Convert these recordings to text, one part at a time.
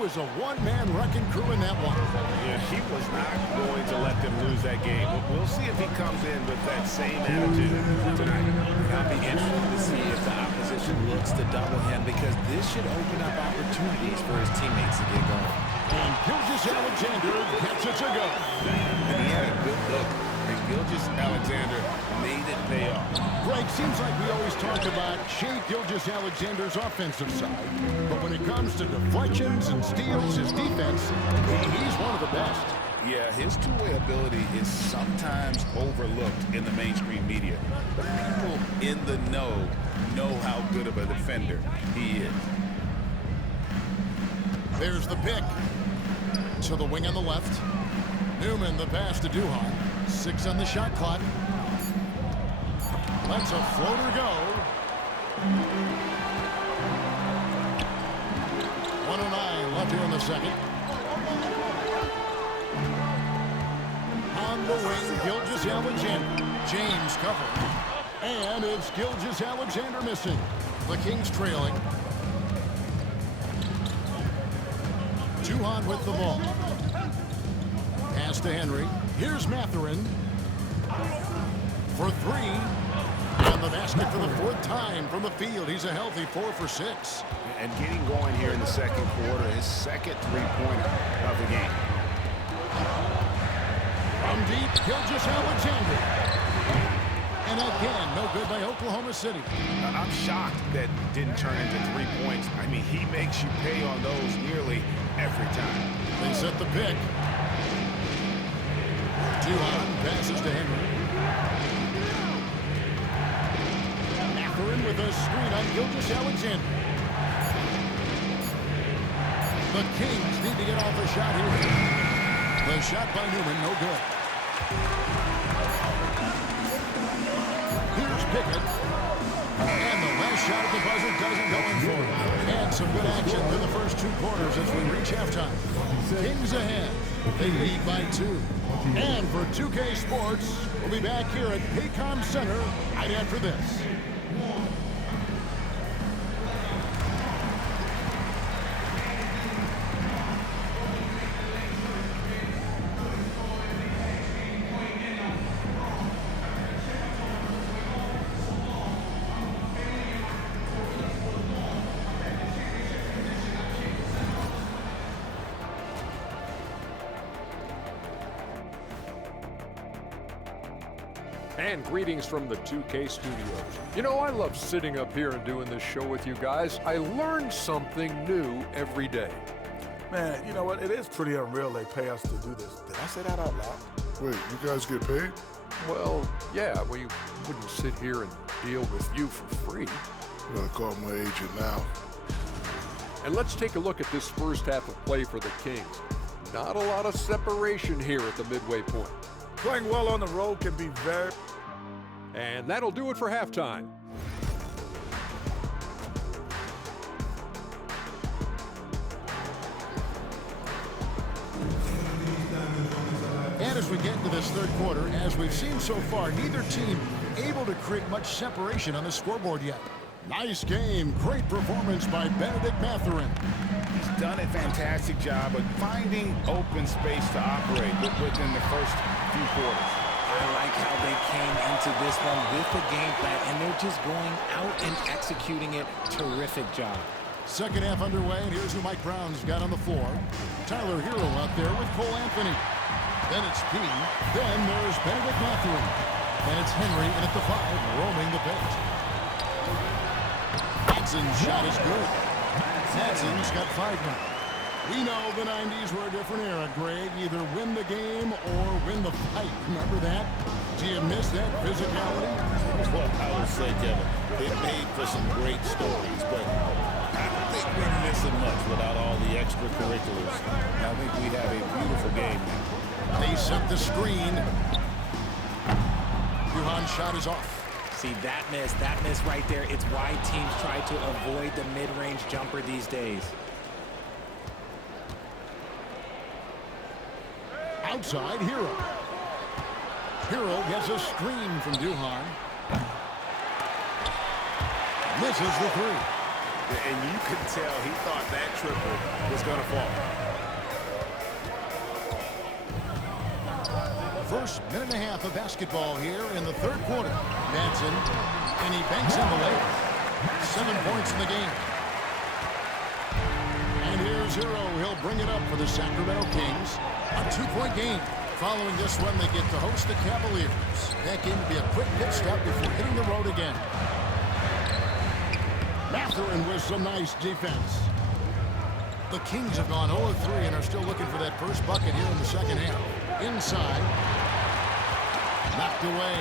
was a one-man wrecking crew in that one. Yeah, he was not going to let them lose that game. We'll see if he comes in with that same attitude tonight. I'll be interested to see if the opposition looks to double him, because this should open up opportunities for his teammates to get going. And Gilgeous-Alexander gets it to go. And he had a good look. And Gilgeous-Alexander made it pay off. Greg, seems like we always talk about Shea Gilgeous-Alexander's offensive side, but when it comes to deflections and steals, his defense, he's one of the best. Yeah, his two-way ability is sometimes overlooked in the mainstream media. But people in the know how good of a defender he is. There's the pick. To the wing on the left. Newman, the pass to Duhan. 6 on the shot clock. Let's a floater go. 1:09 left here in the second. On the wing, Gilgeous-Alexander. James covering. And it's Gilgeous-Alexander missing. The Kings trailing. Duhan with the ball. Pass to Henry. Here's Mathurin. For 3. On the basket for the 4th time from the field. He's a healthy 4 for 6. And getting going here in the second quarter, his second three-pointer of the game. From deep, Gilgeous-Alexander. And again, no good by Oklahoma City. I'm shocked that didn't turn into 3 points. I mean, he makes you pay on those nearly every time. They set the pick. Duhan passes to Henry. Mathurin with a screen on Gilgeous-Alexander. The Kings need to get off a shot here. The shot by Newman, no good. Here's Pickett. And the last shot at the buzzer doesn't go in for him. And some good action through the first 2 quarters as we reach halftime. Kings ahead. They lead by 2. And for 2K Sports, we'll be back here at Paycom Center right after this. And greetings from the 2K studios. You know, I love sitting up here and doing this show with you guys. I learn something new every day. Man, you know what? It is pretty unreal they pay us to do this. Did I say that out loud? Wait, you guys get paid? Well, yeah, we wouldn't sit here and deal with you for free. I'm gonna call my agent now. And let's take a look at this first half of play for the Kings. Not a lot of separation here at the midway point. Playing well on the road can be very... And that'll do it for halftime. And as we get into this third quarter, as we've seen so far, neither team able to create much separation on the scoreboard yet. Nice game. Great performance by Benedict Mathurin. He's done a fantastic job of finding open space to operate within the first few quarters. I like how they came into this one with the game plan, and they're just going out and executing it. Terrific job. Second half underway, and here's who Mike Brown's got on the floor. Tyler Hero out there with Cole Anthony. Then it's P. Then there's Benedict Mathurin. And it's Henry in at the 5, roaming the paint. Matson's shot is good. Matson's got 5 now. We know the 90s were a different era, Greg. Either win the game or win the fight. Remember that? Do you miss that physicality? Well, I would say, Kevin, it made for some great stories, but I don't think we're missing much without all the extracurriculars. I think we have a beautiful game now. They set the screen. Duhan's shot is off. See, that miss right there. It's why teams try to avoid the mid-range jumper these days. Outside, Hero. Hero gets a screen from Duhan. Misses the 3. And you could tell he thought that triple was going to fall. First minute and a half of basketball here in the third quarter. Manson, and he banks in the lay. 7 points in the game. And here's Hero. He'll bring it up for the Sacramento Kings. A 2-point game. Following this one, they get to host the Cavaliers. That game will be a quick pit stop before hitting the road again. Mathurin with some nice defense. The Kings have gone 0-3 and are still looking for that first bucket here in the second half. Inside. Knocked away.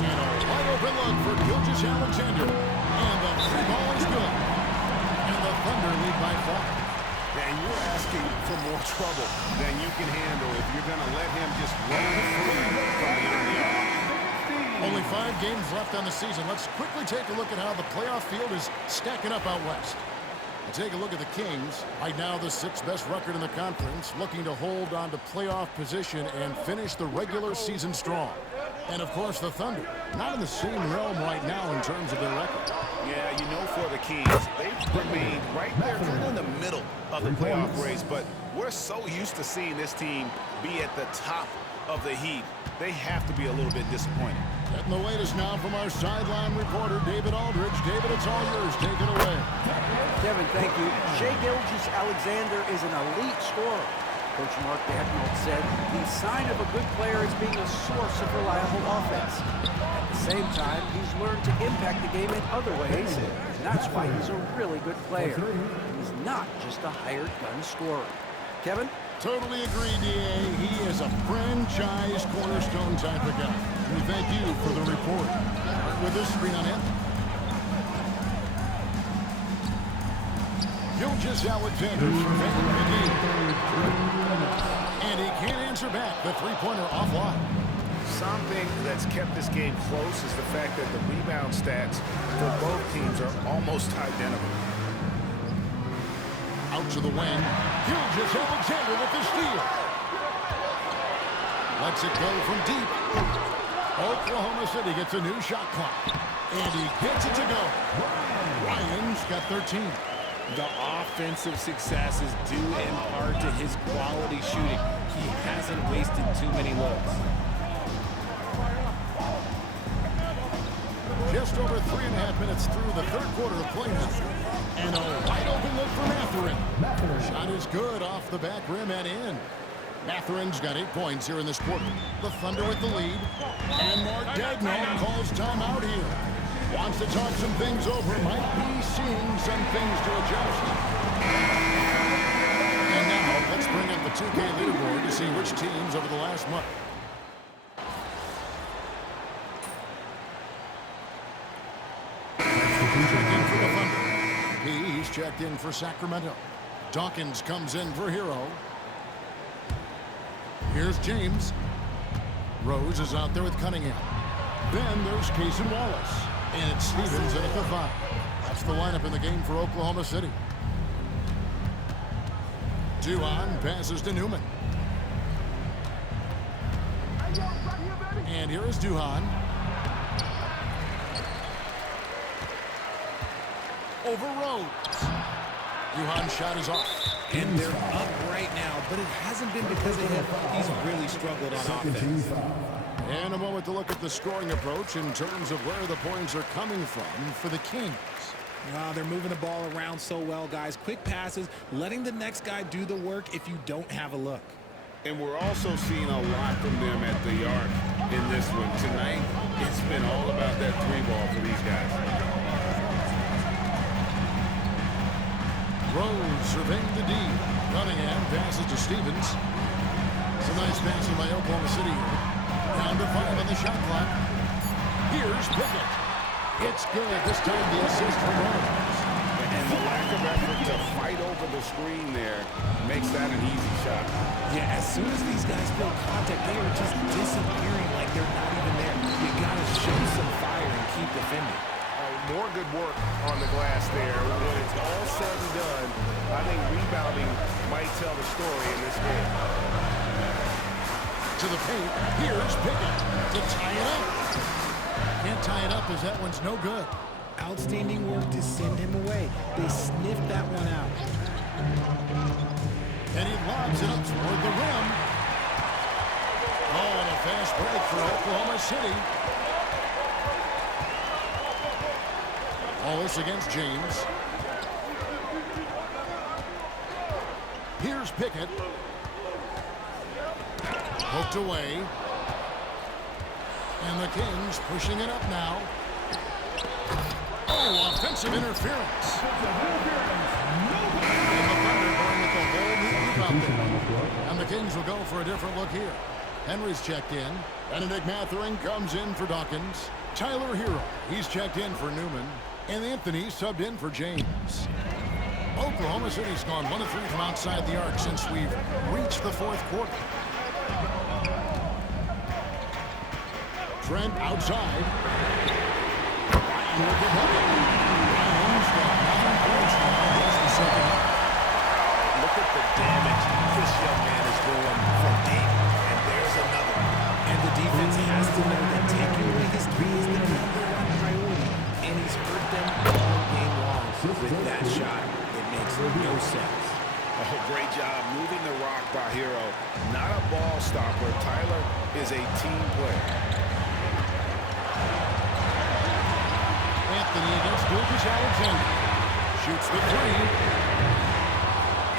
And a wide open look for Gilgeous-Alexander. And the free ball is good. And the Thunder lead by 5. And you're asking for more trouble than you can handle if you're going to let him just run free from beyond the arc. Only 5 games left on the season. Let's quickly take a look at how the playoff field is stacking up out west. We'll take a look at the Kings. Right now, the 6th best record in the conference, looking to hold on to playoff position and finish the regular season strong. And, of course, the Thunder, not in the same realm right now in terms of their record. Yeah, you know, for the Kings, they've remained right there kind of in the middle of the playoff race, but we're so used to seeing this team be at the top of the heap. They have to be a little bit disappointed. Getting the latest now from our sideline reporter, David Aldridge. David, it's all yours. Take it away. Kevin, thank you. Shai Gilgeous-Alexander is an elite scorer. Coach Mark Daigneault said the sign of a good player is being a source of reliable offense. At the same time, he's learned to impact the game in other ways, and that's why he's a really good player. He's not just a hired gun scorer. Kevin? Totally agree, D.A. He is a franchise cornerstone type of guy. We thank you for the report. With this screen on him. Gilgeous-Alexander surveying the game. And he can't answer back. The three-pointer offline. Something that's kept this game close is the fact that the rebound stats for both teams are almost identical. Out to the wing. Gilgeous-Alexander with the steal. Lets it go from deep. Oklahoma City gets a new shot clock. And he gets it to go. Ryan's got 13. The offensive success is due in part to his quality shooting. He hasn't wasted too many looks. Just over 3.5 minutes through the third quarter of play now. And a wide open look for Mathurin. Shot is good off the back rim and in. Mathurin's got 8 points here in this quarter. The Thunder with the lead. And Mark Daigneault calls timeout here. Wants to talk some things over. Might be seeing some things to adjust. And now let's bring up the 2K leaderboard to see which teams over the last month. Checked in for the Thunder. He's checked in for Sacramento. Dawkins comes in for Hero. Here's James. Rose is out there with Cunningham. Then there's Chasin Wallace. And it's Stevens in at the 5. That's the lineup in the game for Oklahoma City. Duhon passes to Newman. And here is Duhon. Over Rose. Duhon's shot is off. And they're up right now, but it hasn't been because of him. He's really struggled on offense. And a moment to look at the scoring approach in terms of where the points are coming from for the Kings. They're moving the ball around so well, guys. Quick passes, letting the next guy do the work if you don't have a look. And we're also seeing a lot from them at the arc in this one. Tonight, it's been all about that three ball for these guys. Rose surveying the D. Cunningham passes to Stevens. It's a nice passing by Oklahoma City. Down to 5 on the shot clock. Here's Pickett. It's good. This time the assist from Rose. And the lack of effort to fight over the screen there makes that an easy shot. Yeah, as soon as these guys build contact, they are just disappearing like they're not even there. You got to show some fire and keep defending. More good work on the glass there. When it's all said and done, I think rebounding might tell the story in this game. To the paint. Here's Pickett to tie it up. Can't tie it up as that one's no good. outstanding work to send him away. They sniffed that one out. And he lobs it up toward the rim. Oh, and a fast break for Oklahoma City. Wallace against James. Here's Pickett. Poked away. And the Kings pushing it up now. Oh, offensive interference. And the Thunder going with the whole new group out there. And the Kings will go for a different look here. Henry's checked in. Benedict Mathurin comes in for Dawkins. Tyler Hero, he's checked in for Newman. And Anthony subbed in for James. Oklahoma City's gone 1 of 3 from outside the arc since we've reached the fourth quarter. Trent outside. Look at the damage this young man is doing from deep. And there's another. And the defense has to know that taking away his three is the #1 priority. And he's hurt them all game long. With that shot, it makes no sense. Oh, great job moving the rock by Hero. Not a ball stopper. Tyler is a team player. Anthony against Gilgeous-Alexander. Shoots the three.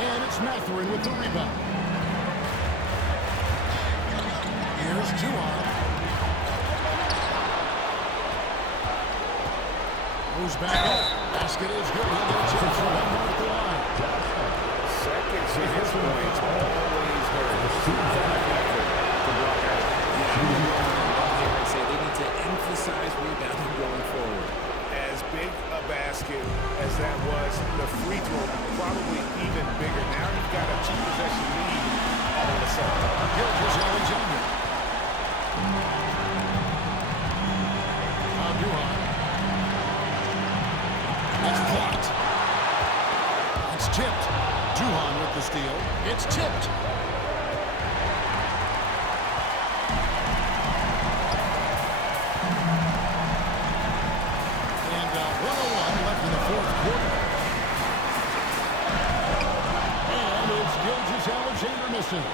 And it's Mathurin with the rebound. Here's Juwan. Moves back up. Basket is good. He'll get a chance for one more at the line. Seconds to his points always hurt. Effort to block out. Yeah, I say they need to emphasize rebounding going forward. As big a basket as that was, the free throw probably even bigger. Now you've got a 2-possession lead all of a sudden. Gilgeous-Alexander. Now Juwan. It's blocked. It's tipped. Juwan with the steal. It's tipped. And 1:01 left in the fourth quarter. And it's Gilgeous-Alexander missing.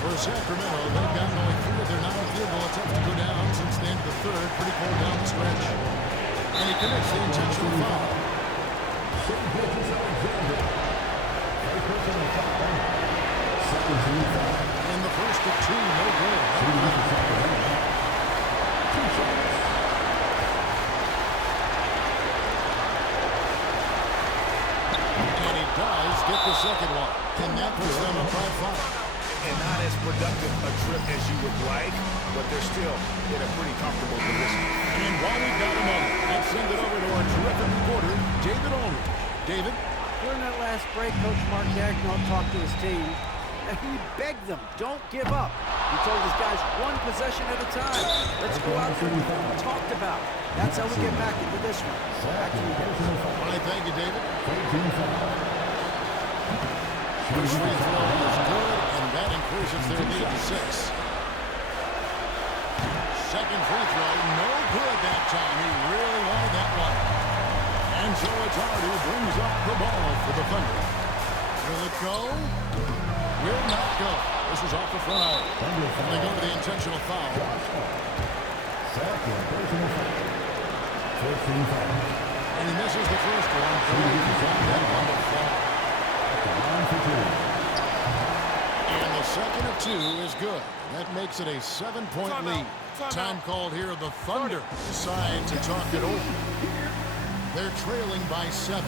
For Sacramento, they've gotten only 3 of their 9 field goal attempts to go down since the end of the third. Pretty cold down the stretch. And he commits the intentional foul. In the first of 2, no good. And he does get the second one. And that puts them up by 5. And not as productive a trip as you would like, but they're still in a pretty comfortable position. And while we've got a moment, let's send it over to our terrific reporter, David Aldridge. David? During that last break, Coach Mark Dagnall talked to his team, and he begged them, don't give up. He told his guys 1 possession at a time. Let's go out there and talked about. That's how we get back into this one. Back to you, guys. All right, thank you, David. First free throw is good, and that increases their lead to 6. Second free throw, no good that time. He really wanted that one. And so it's Hardy who brings up the ball for the Thunder. Will it go? Will not go. This is off the front out. And they go to the intentional foul. And he misses the first one. That one will fall. And the second of 2 is good. That makes it a 7-point lead. Time called here. The Thunder decide to talk it over. They're trailing by 7.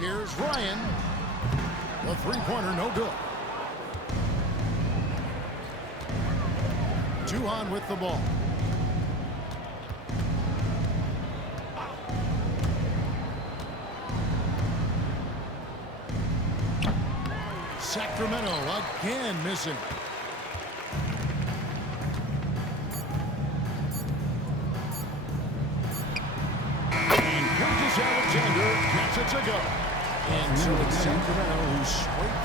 Here's Ryan. The three-pointer, no good. Juwan with the ball. Sacramento again missing. And Gilgeous-Alexander gets it to go. Into Sacramento, who scraped